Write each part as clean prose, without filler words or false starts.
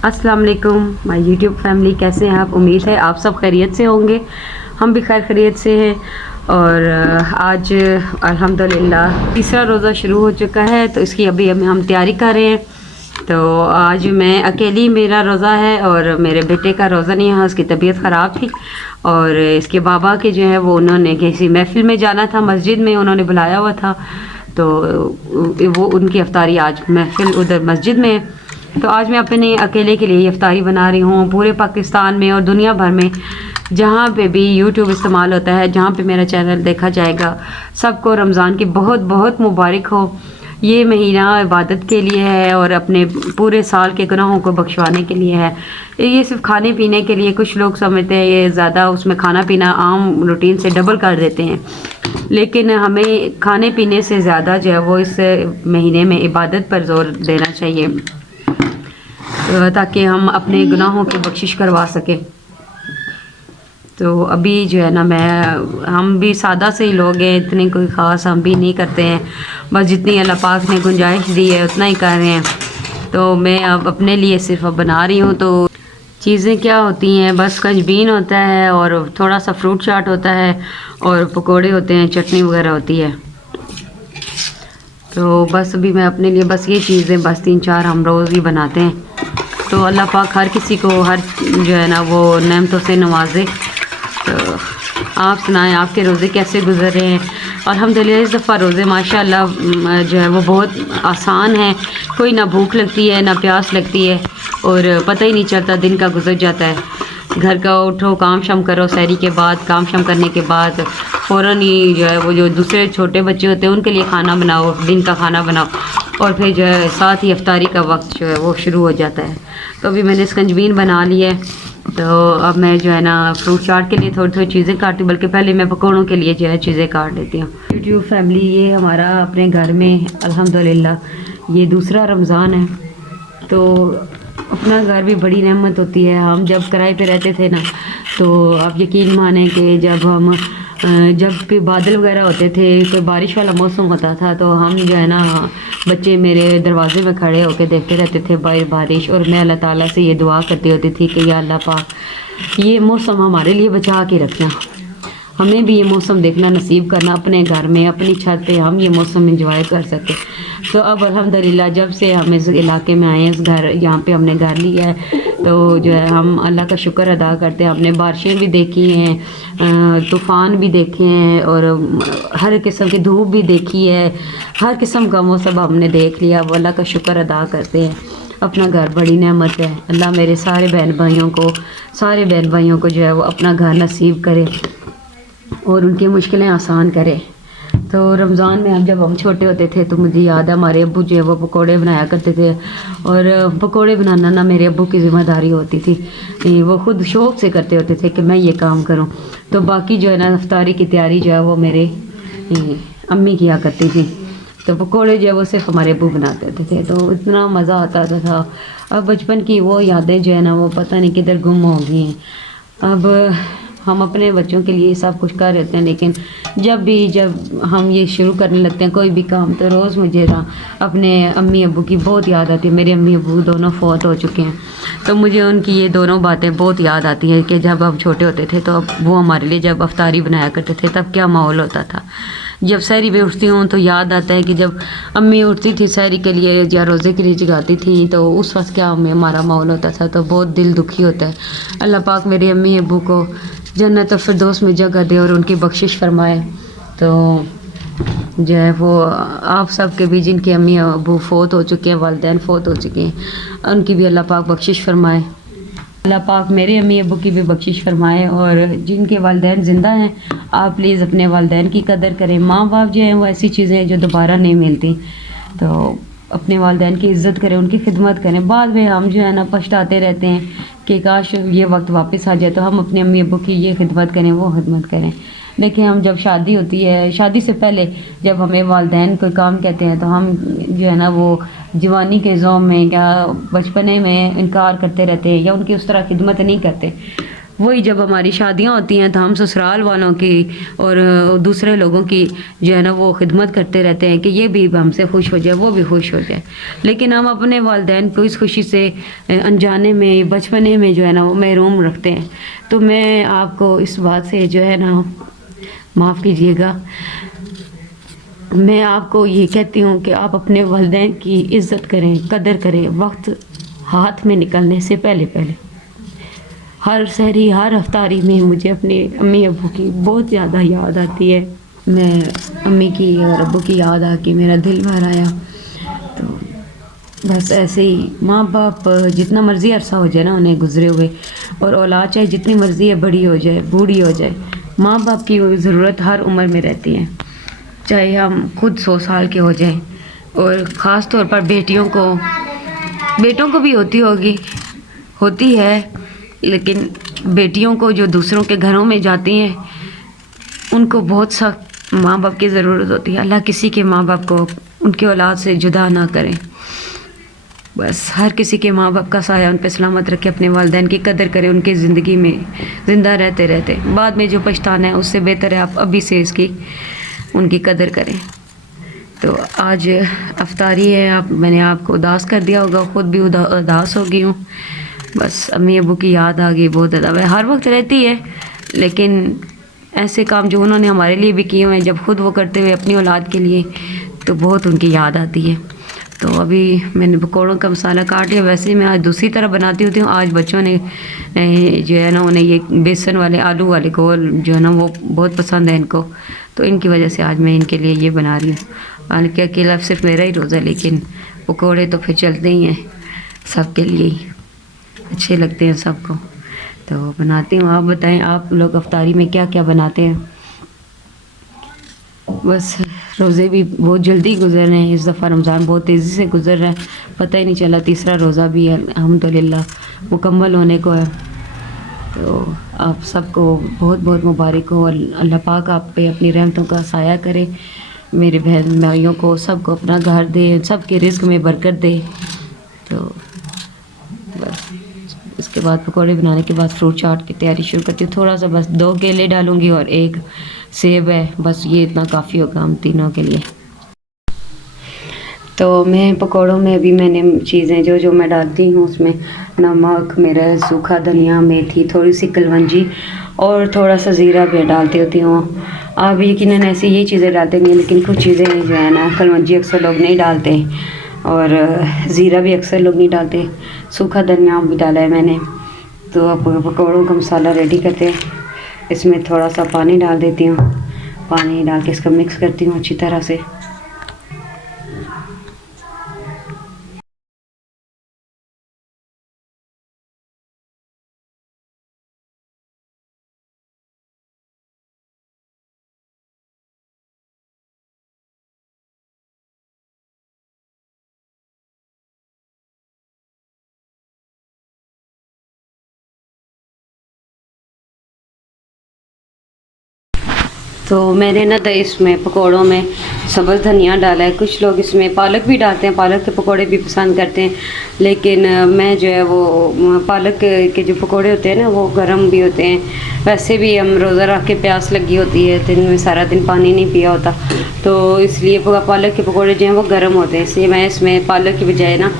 अस्सलाम वालेकुम my YouTube family, कैसे हैं आप? उम्मीद है आप सब खैरियत से होंगे। हम भी खैर खैरियत से हैं। और आज अल्हम्दुलिल्लाह तीसरा रोज़ा शुरू हो चुका है, तो इसकी अभी हम तैयारी कर रहे हैं। तो आज मैं अकेली, मेरा रोज़ा है और मेरे बेटे का रोज़ा नहीं है, उसकी तबीयत ख़राब थी। और इसके बाबा के जो है वो उन्होंने किसी महफिल में जाना था, मस्जिद में उन्होंने बुलाया हुआ था, तो वो उनकी अफ्तारी आज महफिल उधर मस्जिद में है। तो आज मैं अपने अकेले के लिए इफ्तारी बना रही हूँ। पूरे पाकिस्तान में और दुनिया भर में जहाँ पे भी यूट्यूब इस्तेमाल होता है, जहाँ पे मेरा चैनल देखा जाएगा, सबको रमज़ान की बहुत बहुत मुबारक हो। ये महीना इबादत के लिए है और अपने पूरे साल के गुनाहों को बख्शवाने के लिए है। ये सिर्फ खाने पीने के लिए कुछ लोग समझते हैं, ये ज़्यादा उसमें खाना पीना आम रूटीन से डबल कर देते हैं, लेकिन हमें खाने पीने से ज़्यादा जो है वो इस महीने में इबादत पर जोर देना चाहिए, ताकि हम अपने गुनाहों की बख्शिश करवा सकें। तो अभी जो है ना, हम भी सादा से ही लोग हैं, इतनी कोई ख़ास हम भी नहीं करते हैं, बस जितनी अल्लाह पाक ने गुंजाइश दी है उतना ही कर रहे हैं। तो मैं अब अपने लिए सिर्फ अब बना रही हूँ। तो चीज़ें क्या होती हैं, बस कंजबीन होता है और थोड़ा सा फ्रूट चाट होता है और पकोड़े होते हैं, चटनी वगैरह होती है। तो बस अभी मैं अपने लिए बस ये चीज़ें बस 3-4 हम रोज़ ही बनाते हैं। तो अल्लाह पाक हर किसी को हर जो है ना वो नेमतों से नवाजे। तो आप सुनाएं, आपके रोज़े कैसे गुजर रहे हैं? अल्हम्दुलिल्लाह इस दफ़ा रोज़े माशाल्लाह जो है वो बहुत आसान है। कोई ना भूख लगती है ना प्यास लगती है और पता ही नहीं चलता, दिन का गुजर जाता है। घर का उठो, काम शाम करो, सहरी के बाद काम शाम करने के बाद फ़ौरन ही जो है वो जो दूसरे छोटे बच्चे होते हैं उनके लिए खाना बनाओ, दिन का खाना बनाओ, और फिर जो है साथ ही इफ्तारी का वक्त जो है वो शुरू हो जाता है। तो अभी मैंने स्कंजबीन बना ली है। तो अब मैं जो है ना फ्रूट चाट के लिए थोड़ी थोड़ी चीज़ें काटी, बल्कि पहले मैं पकौड़ों के लिए जो है चीज़ें काट लेती हूँ। यूट्यूब फैमिली, ये हमारा अपने घर में अल्हम्दुलिल्लाह ये दूसरा रमज़ान है। तो अपना घर भी बड़ी नेमत होती है। हम जब किराए पे रहते थे ना, तो आप यकीन माने कि जब भी बादल वगैरह होते थे, कोई बारिश वाला मौसम होता था, तो हम जो है ना बच्चे मेरे दरवाजे में खड़े होकर देखते रहते थे बारिश, और मैं अल्लाह ताला से ये दुआ करती होती थी कि या अल्लाह पाक ये मौसम हमारे लिए बचा के रखना, हमें भी ये मौसम देखना नसीब करना, अपने घर में अपनी छत पे हम ये मौसम एंजॉय कर सके। तो अब अल्हम्दुलिल्लाह जब से हम इस इलाके में आए हैं, इस घर यहाँ पे हमने घर लिया है, तो जो है हम अल्लाह का शुक्र अदा करते हैं। हमने बारिशें भी देखी हैं, तूफ़ान भी देखे हैं, और हर किस्म की धूप भी देखी है, हर किस्म का मौसम हमने देख लिया। अब अल्लाह का शुक्र अदा करते हैं। अपना घर बड़ी नेमत है। अल्लाह मेरे सारे बहन भाइयों को जो है वो अपना घर नसीब करे और उनकी मुश्किलें आसान करे। तो रमज़ान में जब हम छोटे होते थे, तो मुझे याद है हमारे अब्बू जो है वो पकोड़े बनाया करते थे, और पकोड़े बनाना ना मेरे अब्बू की ज़िम्मेदारी होती थी। वो ख़ुद शौक़ से करते होते थे कि मैं ये काम करूं। तो बाकी जो है ना इफ्तारी की तैयारी जो है वो मेरे अम्मी किया करती थी। तो पकोड़े जो है वो सिर्फ हमारे अब्बू बनाते होते थे, तो इतना मज़ा आता था। अब बचपन की वो यादें जो है ना वो पता नहीं किधर गुम हो गई हैं। अब हम अपने बच्चों के लिए सब कुछ कर रहते हैं, लेकिन जब हम ये शुरू करने लगते हैं कोई भी काम, तो रोज़ मुझे ना अपने अम्मी अब्बू की बहुत याद आती है। मेरे अम्मी अब्बू दोनों फौत हो चुके हैं, तो मुझे उनकी ये दोनों बातें बहुत याद आती हैं कि जब हम छोटे होते थे, तो अब वो हमारे लिए जब अफ्तारी बनाया करते थे तब क्या माहौल होता था। जब सहरी में उठती हूँ तो याद आता है कि जब अम्मी उठती थी सहरी के लिए या रोज़े के लिए जगाती थी, तो उस वक्त क्या हमारा माहौल होता था। तो बहुत दिल दुखी होता है। अल्लाह पाक मेरे अम्मी अब्बू को जन्नत फिरदौस में जगह दे और उनकी बख्शिश फरमाए। तो जो है वो आप सब के भी जिनके अम्मी अब्बू फौत हो चुके हैं, वालिदैन फौत हो चुके हैं, उनकी भी अल्लाह पाक बख्शिश फरमाए। अल्लाह पाक मेरे अम्मी अब्बू की भी बख्शिश फरमाए। और जिनके वालिदैन ज़िंदा हैं, आप प्लीज़ अपने वालिदैन की कदर करें। माँ बाप जो हैं वो ऐसी चीज़ें हैं जो दोबारा नहीं मिलती, तो अपने वालिदैन की इज़्ज़त करें, उनकी खिदमत करें। बाद में हम जो है ना पछताते रहते हैं कि काश ये वक्त वापस आ जाए, तो हम अपने अम्मी अब्बू की ये खिदमत करें, वो खिदमत करें। लेकिन हम जब शादी होती है, शादी से पहले जब हमें वालिदैन कोई काम कहते हैं, तो हम जो है ना वो जवानी के ज़ौम में या बचपने में इनकार करते रहते हैं या उनकी उस तरह खिदमत नहीं करते। वही जब हमारी शादियां होती हैं तो हम ससुराल वालों की और दूसरे लोगों की जो है ना वो खिदमत करते रहते हैं कि ये भी हमसे खुश हो जाए, वो भी खुश हो जाए। लेकिन हम अपने वालिदैन को इस खुशी से अनजाने में, बचपने में जो है ना वो महरूम रखते हैं। तो मैं आपको इस बात से जो है ना माफ़ कीजिएगा, मैं आपको ये कहती हूँ कि आप अपने वालिदैन की इज़्ज़त करें, कदर करें, वक्त हाथ में निकलने से पहले पहले। हर सहरी, हर अफ्तारी में मुझे अपने अम्मी अब्बू की बहुत ज़्यादा याद आती है। मैं अम्मी की और अब्बू की याद आके मेरा दिल भर आया। तो बस ऐसे ही माँ बाप जितना मर्ज़ी अरसा हो जाए ना उन्हें गुज़रे हुए, और औलाद चाहे जितनी मर्ज़ी है बड़ी हो जाए, बूढ़ी हो जाए, माँ बाप की ज़रूरत हर उम्र में रहती है, चाहे हम खुद 100 साल के हो जाएं। और ख़ास तौर पर बेटों को भी होती है, लेकिन बेटियों को जो दूसरों के घरों में जाती हैं उनको बहुत सख्त माँ बाप की ज़रूरत होती है। अल्लाह किसी के माँ बाप को उनकी औलाद से जुदा ना करें। बस हर किसी के माँ बाप का साया उन पे सलामत रखे, अपने वालिदैन की कदर करें, उनकी ज़िंदगी में ज़िंदा रहते रहते। बाद में जो पछताना है उससे बेहतर है आप अभी से इसकी उनकी कदर करें। तो आज अफ्तारी है, मैंने आपको उदास कर दिया होगा, ख़ुद भी उदास हो गई हूँ। बस अम्मी अबू की याद आ गई बहुत ज़्यादा। वह हर वक्त रहती है, लेकिन ऐसे काम जो उन्होंने हमारे लिए भी किए हुए हैं, जब खुद वो करते हुए अपनी औलाद के लिए, तो बहुत उनकी याद आती है। तो अभी मैंने पकौड़ों का मसाला काट लिया। वैसे मैं आज दूसरी तरह बनाती होती हूँ। आज बच्चों ने जो है ना उन्हें ये बेसन वाले, आलू वाले गोल जो है ना वो बहुत पसंद है इनको, तो इनकी वजह से आज मैं इनके लिए ये बना रही हूँ। हालांकि अकेला सिर्फ मेरा ही रोज़ा, लेकिन पकौड़े तो फिर चलते ही हैं, सबके लिए ही अच्छे लगते हैं सबको, तो बनाती हूँ। आप बताएं आप लोग अफ्तारी में क्या क्या बनाते हैं। बस रोज़े भी बहुत जल्दी गुजर रहे हैं, इस दफ़ा रमज़ान बहुत तेज़ी से गुजर रहा है, पता ही नहीं चला। तीसरा रोज़ा भी अल्हम्दुलिल्लाह मुकम्मल होने को है। तो आप सबको बहुत बहुत मुबारक हो। अल्लाह पाक आप पे अपनी रहमतों का साया करे, मेरे बहन भाइयों को सबको अपना घर दे, सबके रिज़्क़ में बरकत दे। तो बस इसके बाद पकौड़े बनाने के बाद फ्रूट चाट की तैयारी शुरू करती हूँ। थोड़ा सा बस 2 केले डालूँगी और 1 सेब है, बस ये इतना काफ़ी होगा हम तीनों के लिए। तो मैं पकौड़ों में अभी मैंने चीज़ें जो मैं डालती हूँ उसमें नमक, मिर्च, सूखा धनिया, मेथी, थोड़ी सी कलवंजी और थोड़ा सा ज़ीरा भी डालती होती हूँ। आप यकीनन ऐसे ये चीज़ें डालते नहीं, लेकिन कुछ चीज़ें जो है ना, कलवंजी अक्सर लोग नहीं डालते और ज़ीरा भी अक्सर लोग नहीं डालते, सूखा धनिया भी डाला है मैंने। तो अब पकौड़ों का मसाला रेडी करते हैं। इसमें थोड़ा सा पानी डाल देती हूँ, पानी डाल के इसको मिक्स करती हूँ अच्छी तरह से। तो मैंने ना इसमें पकौड़ों में सब्ज़ धनिया डाला है। कुछ लोग इसमें पालक भी डालते हैं, पालक के पकौड़े भी पसंद करते हैं, लेकिन मैं जो है वो पालक के जो पकौड़े होते हैं ना वो गर्म भी होते हैं। वैसे भी हम रोज़ा रख के प्यास लगी होती है, दिन में सारा दिन पानी नहीं पिया होता, तो इसलिए पालक के पकौड़े जो हैं वो गर्म होते हैं। इसलिए मैं इसमें पालक की बजाय ना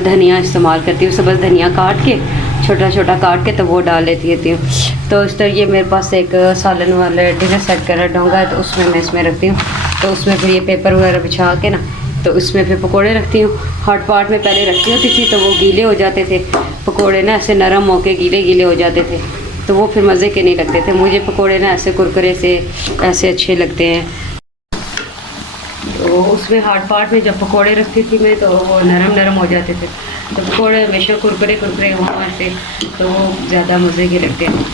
धनिया इस्तेमाल करती हूँ। सब्ज़ धनिया काट के छोटा छोटा काट के तो वो डाल लेती हूँ। तो इस तरह ये मेरे पास एक सालन वाला डिनर सेट का डोंगा है, तो उसमें मैं इसमें रखती हूँ। तो उसमें फिर ये पेपर वगैरह बिछा के ना, तो उसमें फिर पकोड़े रखती हूँ। हॉट पॉट में पहले रखती होती थी तो वो गीले हो जाते थे पकोड़े ना, ऐसे नरम होके गीले गीले हो जाते थे, तो वो फिर मज़े के नहीं लगते थे। मुझे पकोड़े ना ऐसे कुरकुरे से ऐसे अच्छे लगते हैं। तो उसमें हॉट पॉट में जब पकोड़े रखती थी मैं, तो वो नरम नरम हो जाते थे। तो पकोड़े हमेशा कुरकुरे कुरकुरे हों ऐसे, तो वो ज़्यादा मज़े के लगते हैं।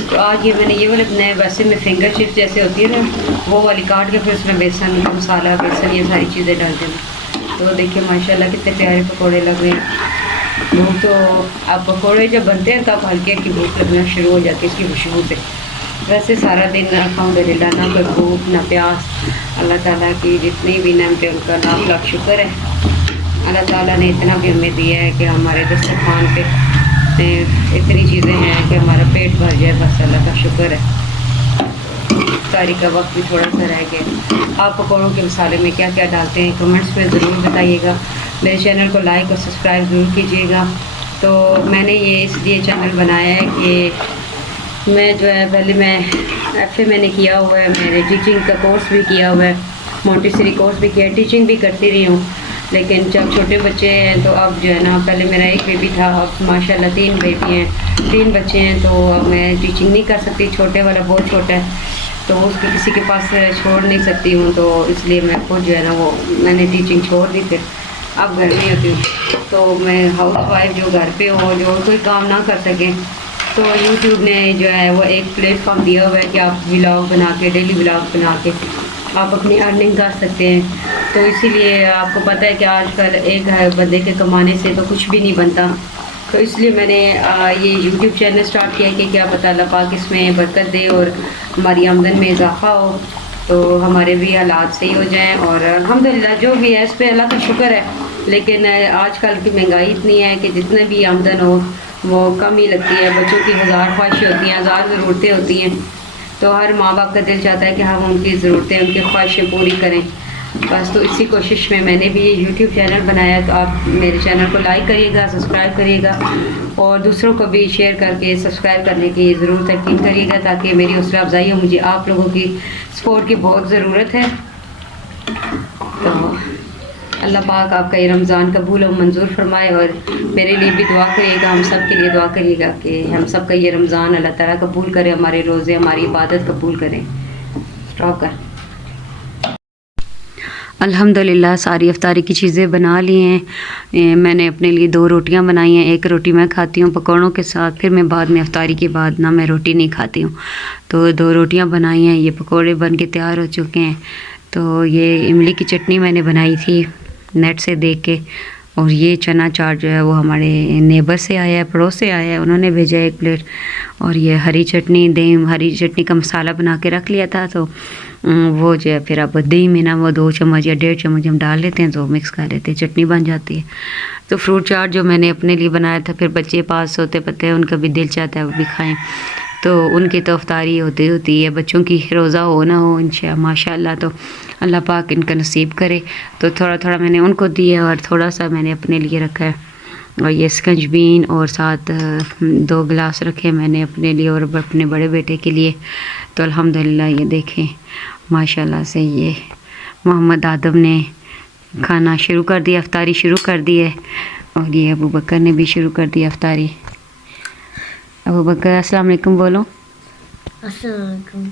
तो आज ये मैंने ये वाले बनाए, वैसे में फिंगर चिप्स जैसे होती है ना वो वाली काट के फिर उसमें बेसन मसाला, बेसन ये सारी चीज़ें डालते हैं। तो देखिए माशाल्लाह कितने प्यारे पकोड़े लग रहे हैं। भूख तो अब पकोड़े जब बनते हैं तब हल्की हल्की भूख लगना शुरू हो जाती है इसकी खुशबू से। वैसे सारा दिन अल्हम्दुलिल्लाह ना कोई भूख ना प्यास, अल्लाह ताला की जितनी भी नेमतें उनका लाख लाख शुक्र है। अल्लाह ताला ने इतना भी हमें दिया है कि हमारे दस्तरखान पे इतनी चीज़ें हैं कि हमारा पेट भर जाए, बस अल्लाह का शुक्र है। इफ्तारी का वक्त भी थोड़ा सा रह गया। आप पकौड़ों के मसाले में क्या क्या डालते हैं कमेंट्स में ज़रूर बताइएगा। मेरे चैनल को लाइक और सब्सक्राइब ज़रूर कीजिएगा। तो मैंने ये इसलिए चैनल बनाया है कि मैं जो है पहले मैं FA मैंने किया हुआ है, मैंने टीचिंग का कोर्स भी किया हुआ है, मोंटेसरी कोर्स भी किया है, टीचिंग भी करती रही हूँ। लेकिन जब छोटे बच्चे हैं तो अब जो है ना, पहले मेरा एक बेबी था, अब माशाल्लाह 3 बेबी हैं, 3 बच्चे हैं, तो अब मैं टीचिंग नहीं कर सकती। छोटे वाला बहुत छोटा है तो उसको किसी के पास छोड़ नहीं सकती हूँ, तो इसलिए मैं खुद जो है ना वो मैंने टीचिंग छोड़ दी। फिर अब घर में होती हूँ, तो मैं हाउस वाइफ जो घर पे हो, जो कोई काम ना कर सकें, तो यूट्यूब ने जो है वो एक प्लेटफॉर्म दिया हुआ है कि आप व्लॉग बना के, डेली व्लॉग बना के आप अपनी अर्निंग कर सकते हैं। तो इसीलिए आपको पता है कि आजकल एक बंदे के कमाने से तो कुछ भी नहीं बनता, तो इसलिए मैंने ये यूट्यूब चैनल स्टार्ट किया कि क्या पता अल्लाह पाक इसमें बरकत दे और हमारी आमदन में इजाफ़ा हो, तो हमारे भी हालात सही हो जाएं। और अल्हम्दुलिल्लाह जो भी है इस पर अल्लाह का शुक्र है। लेकिन आजकल की महंगाई इतनी है कि जितने भी आमदन हो वो कम ही लगती है। बच्चों की हज़ार ख्वाहिशें होती हैं, हज़ार ज़रूरतें होती हैं, तो हर माँ बाप का दिल चाहता है कि हम उनकी ज़रूरतें, उनकी ख्वाहिशें पूरी करें। बस तो इसी कोशिश में मैंने भी यूट्यूब चैनल बनाया। तो आप मेरे चैनल को लाइक करिएगा, सब्सक्राइब करिएगा और दूसरों को भी शेयर करके सब्सक्राइब करने की ज़रूर तलकीन करिएगा, ताकि मेरी हौसला अफजाई हो। मुझे आप लोगों की सपोर्ट की बहुत ज़रूरत है। तो अल्लाह पाक आपका ये रमज़ान कबूल और मंजूर फरमाए, और मेरे लिए भी दुआ करिएगा, हम सब के लिए दुआ करिएगा कि हम सब का ये रमज़ान अल्लाह ताला कबूल करे, हमारे रोज़े, हमारी इबादत कबूल करें। स्टॉप कर। अल्हम्दुलिल्लाह सारी इफ्तारी की चीज़ें बना ली हैं। मैंने अपने लिए 2 रोटियां बनाई हैं, एक रोटी मैं खाती हूँ पकौड़ों के साथ, फिर मैं बाद में इफ्तारी के बाद ना मैं रोटी नहीं खाती हूँ, तो 2 रोटियां बनाई हैं। ये पकौड़े बन के तैयार हो चुके हैं। तो ये इमली की चटनी मैंने बनाई थी नेट से देख के, और ये चना चाट जो है वो हमारे नेबर से आया है, पड़ोस से आया है, उन्होंने भेजा 1 प्लेट। और ये हरी चटनी, दही हरी चटनी का मसाला बना के रख लिया था, तो वो जो है फिर अब दही में ना वो 2 चम्मच या 1.5 चम्मच हम डाल लेते हैं, तो मिक्स कर लेते हैं, चटनी बन जाती है। तो फ्रूट चाट जो मैंने अपने लिए बनाया था, फिर बच्चे पास सोते पते हैं, उनका भी दिल चाहता है वो भी खाएँ, तो उनकी तो इफ्तारी होती है। बच्चों की रोज़ा हो ना हो इंशाअल्लाह माशाअल्लाह, तो अल्लाह पाक इनका नसीब करे। तो थोड़ा थोड़ा मैंने उनको दिया और थोड़ा सा मैंने अपने लिए रखा है। और ये स्कंजबीन और साथ 2 गिलास रखे मैंने अपने लिए और अपने बड़े बेटे के लिए। तो अल्हम्दुलिल्लाह ये देखें माशाल्लाह से ये मोहम्मद आदम ने खाना शुरू कर दिया, इफ्तारी शुरू कर दी है, और ये अबू बकर ने भी शुरू कर दिया इफ्तारी। अबू बकर अस्सलाम वालेकुम बोलो। अस्सलाम वालेकुम।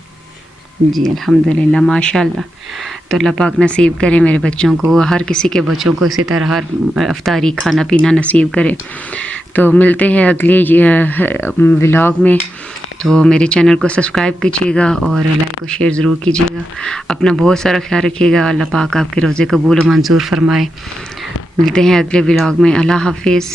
जी अल्हम्दुलिल्लाह माशाल्लाह। तो अल्लाह पाक नसीब करे मेरे बच्चों को, हर किसी के बच्चों को इसी तरह हर इफ्तारी खाना पीना नसीब करे। तो मिलते हैं अगले व्लॉग में। तो मेरे चैनल को सब्सक्राइब कीजिएगा और लाइक और शेयर ज़रूर कीजिएगा। अपना बहुत सारा ख्याल रखिएगा। अल्लाह पाक आपके रोज़े कबूल और मंजूर फरमाए। मिलते हैं अगले व्लॉग में। अल्लाह हाफिज़।